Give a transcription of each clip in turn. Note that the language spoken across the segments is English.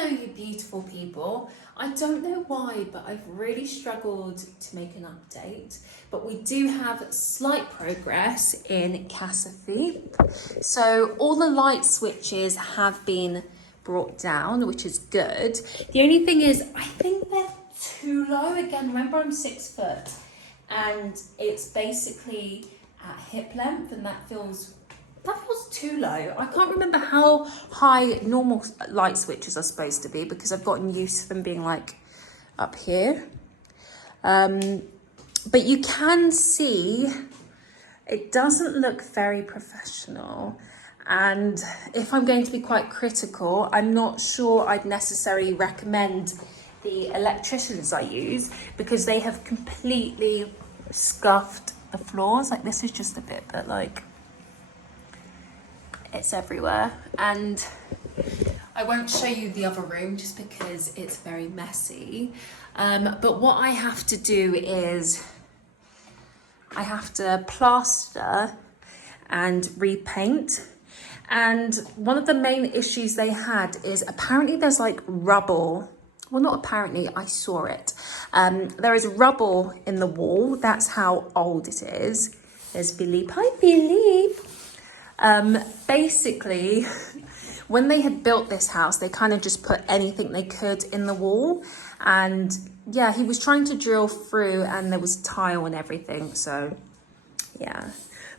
Hello you beautiful people. I don't know why, but I've really struggled to make an update, but we do have slight progress in Casa Feet. So all the light switches have been brought down, which is good. The only thing is, I think they're too low. Again, remember I'm 6 foot and it's basically at hip length, and that feels too low. I can't remember how high normal light switches are supposed to be because I've gotten used to them being like up here. But you can see it doesn't look very professional. And if I'm going to be quite critical, I'm not sure I'd necessarily recommend the electricians I use because they have completely scuffed the floors. Like this is just a bit that like it's everywhere, and I won't show you the other room just because it's very messy. But what I have to do is I have to plaster and repaint. And one of the main issues they had is apparently there's like rubble. Well, not apparently, I saw it. There is rubble in the wall. That's how old it is. There's Philippe. Hi, Philippe. Basically, when they had built this house, they kind of just put anything they could in the wall. And yeah, he was trying to drill through and there was tile and everything. So yeah,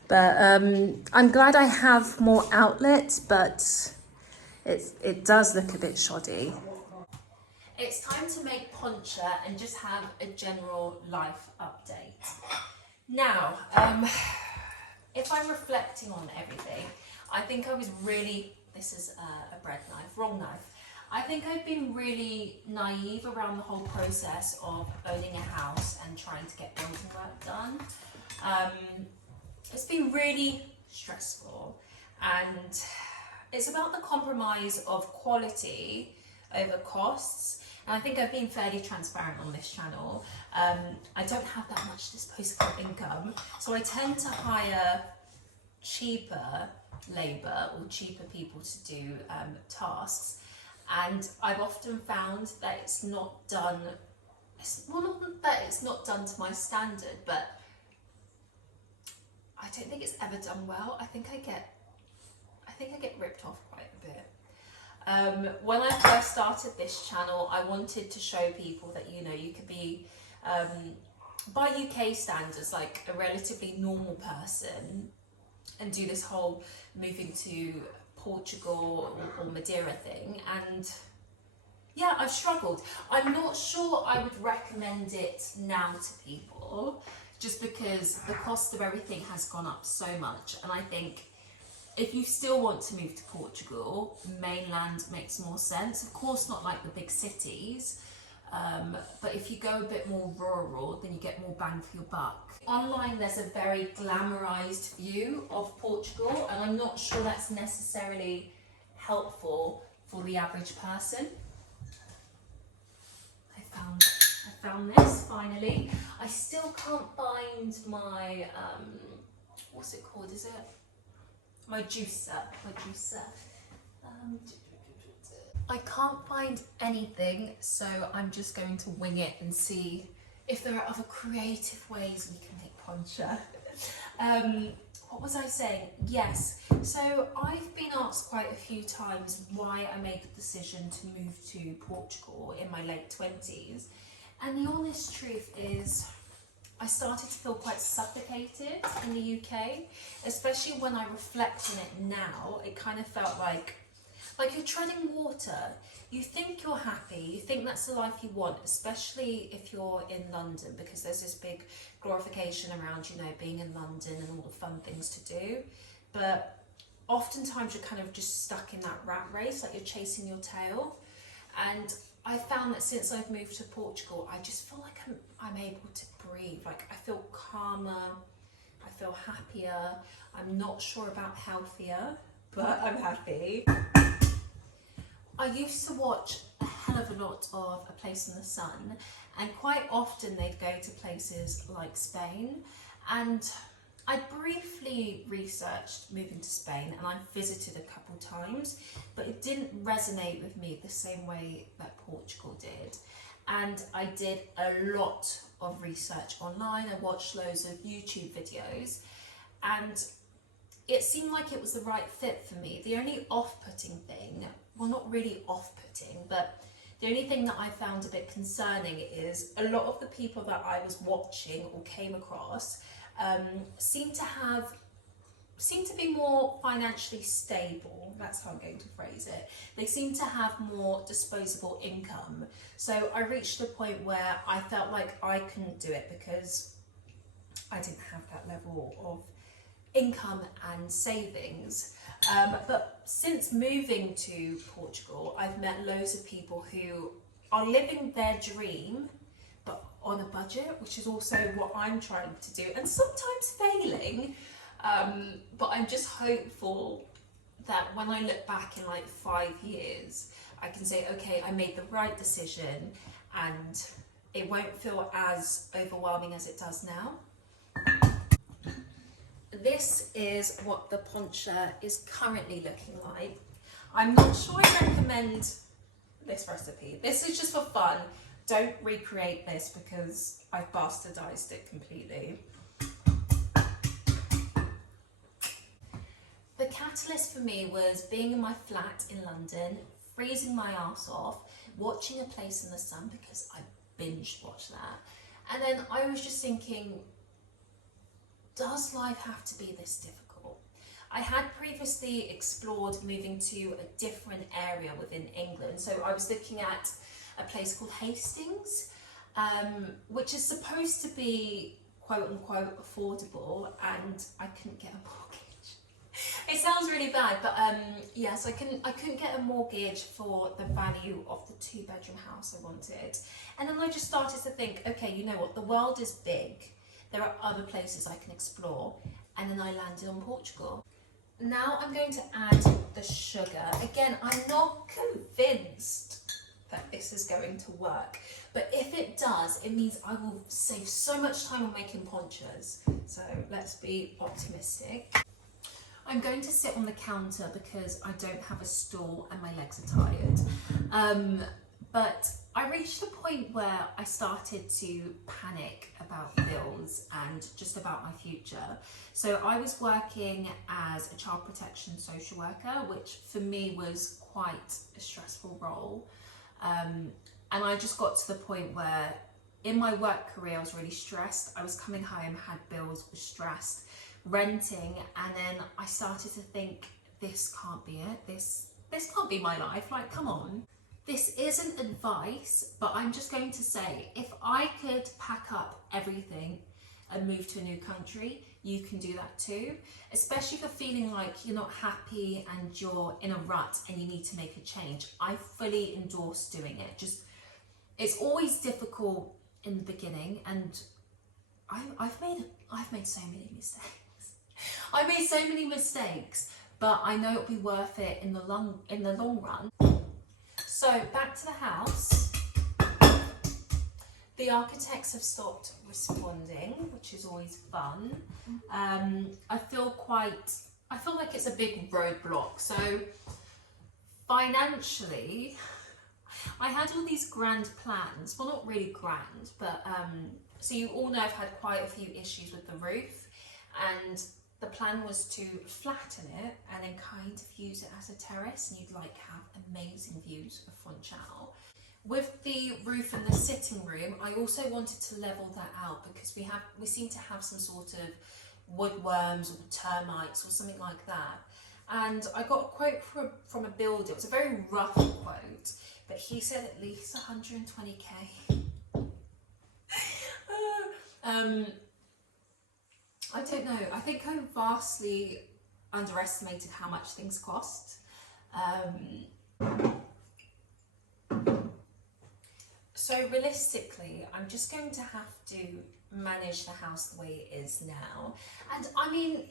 but I'm glad I have more outlets, but it does look a bit shoddy. It's time to make poncha and just have a general life update. Now, if I'm reflecting on everything, I think I was really, this is a bread knife, wrong knife. I think I've been really naive around the whole process of owning a house and trying to get building work done. It's been really stressful, and it's about the compromise of quality over costs. And I think I've been fairly transparent on this channel. I don't have that much disposable income, so I tend to hire cheaper labour or cheaper people to do tasks. And I've often found that it's not done, not that it's not done to my standard, but I don't think it's ever done well. I think I get ripped off quite a bit. When I first started this channel, I wanted to show people that, you know, you could be, by UK standards, like a relatively normal person and do this whole moving to Portugal or Madeira thing. And yeah, I've struggled. I'm not sure I would recommend it now to people just because the cost of everything has gone up so much. And I think if you still want to move to Portugal, mainland makes more sense. Of course, not like the big cities, but if you go a bit more rural, then you get more bang for your buck. Online, there's a very glamorized view of Portugal, and I'm not sure that's necessarily helpful for the average person. I found this finally. I still can't find my, what's it called? Is it? My juicer. I can't find anything, so I'm just going to wing it and see if there are other creative ways we can make poncha. What was I saying? Yes, so I've been asked quite a few times why I made the decision to move to Portugal in my late 20s, and the honest truth is I started to feel quite suffocated in the UK, especially when I reflect on it now. It kind of felt like you're treading water. You think you're happy, you think that's the life you want, especially if you're in London, because there's this big glorification around, you know, being in London and all the fun things to do. But oftentimes you're kind of just stuck in that rat race, like you're chasing your tail. And I found that since I've moved to Portugal, I just feel like I'm able to breathe. Like I feel calmer, I feel happier. I'm not sure about healthier, but I'm happy. I used to watch a hell of a lot of A Place in the Sun, and quite often they'd go to places like Spain, and I briefly researched moving to Spain and I visited a couple times, but it didn't resonate with me the same way that Portugal did. And I did a lot of research online. I watched loads of YouTube videos and it seemed like it was the right fit for me. The only off-putting thing, well, not really off-putting, but the only thing that I found a bit concerning is a lot of the people that I was watching or came across seem to be more financially stable. That's how I'm going to phrase it. They seem to have more disposable income. So I reached a point where I felt like I couldn't do it because I didn't have that level of income and savings. But since moving to Portugal, I've met loads of people who are living their dream but on a budget, which is also what I'm trying to do, and sometimes failing. But I'm just hopeful that when I look back in like 5 years, I can say, okay, I made the right decision and it won't feel as overwhelming as it does now. This is what the poncha is currently looking like. I'm not sure I recommend this recipe. This is just for fun. Don't recreate this because I've bastardized it completely. The catalyst for me was being in my flat in London, freezing my ass off, watching A Place in the Sun because I binge watched that. And then I was just thinking, does life have to be this difficult? I had previously explored moving to a different area within England. So I was looking at a place called Hastings, which is supposed to be quote unquote affordable, and I couldn't get a mortgage. It sounds really bad, but yes, I couldn't get a mortgage for the value of the 2-bedroom house I wanted. And then I just started to think, okay, you know what, the world is big. There are other places I can explore, and then I landed on Portugal. Now I'm going to add the sugar. Again, I'm not convinced that this is going to work, but if it does, it means I will save so much time on making ponchas. So let's be optimistic. I'm going to sit on the counter because I don't have a stool and my legs are tired. But I reached a point where I started to panic about bills and just about my future. So I was working as a child protection social worker, which for me was quite a stressful role. And I just got to the point where in my work career, I was really stressed. I was coming home, had bills, was stressed, renting, and then I started to think, this can't be it. This can't be my life. Like, come on. This isn't advice, but I'm just going to say, if I could pack up everything and move to a new country, you can do that too. Especially if you're feeling like you're not happy and you're in a rut and you need to make a change. I fully endorse doing it. It's always difficult in the beginning, and I've made so many mistakes. I made so many mistakes, but I know it'll be worth it in the long run. So back to the house. The architects have stopped responding, which is always fun. I feel like it's a big roadblock. So financially, I had all these grand plans. Well, not really grand, but so you all know I've had quite a few issues with the roof, and the plan was to flatten it and then kind of use it as a terrace, and you'd like have amazing views of funchal. With the roof in the sitting room, I also wanted to level that out because we seem to have some sort of woodworms or termites or something like that. And I got a quote from a builder. It was a very rough quote, but he said at least 120k. I don't know. I think I vastly underestimated how much things cost. So realistically, I'm just going to have to manage the house the way it is now. And I mean,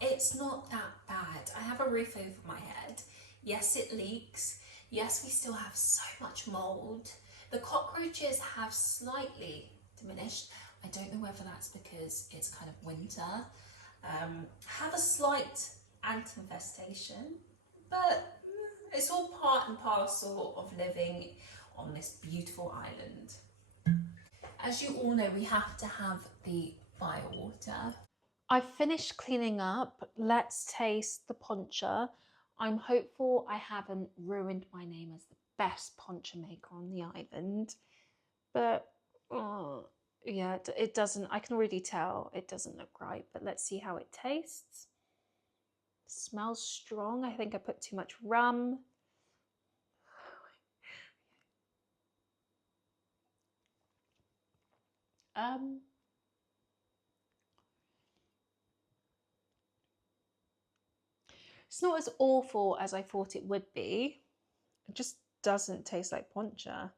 it's not that bad. I have a roof over my head. Yes, it leaks. Yes, we still have so much mold. The cockroaches have slightly diminished. I don't know whether that's because it's kind of winter. Have a slight ant infestation, but it's all part and parcel of living on this beautiful island. As you all know, we have to have the fire water. I've finished cleaning up. Let's taste the poncha. I'm hopeful I haven't ruined my name as the best poncha maker on the island, but yeah, it doesn't, I can already tell it doesn't look right, but let's see how it tastes. Smells strong. I think I put too much rum. It's not as awful as I thought it would be. It just doesn't taste like poncha.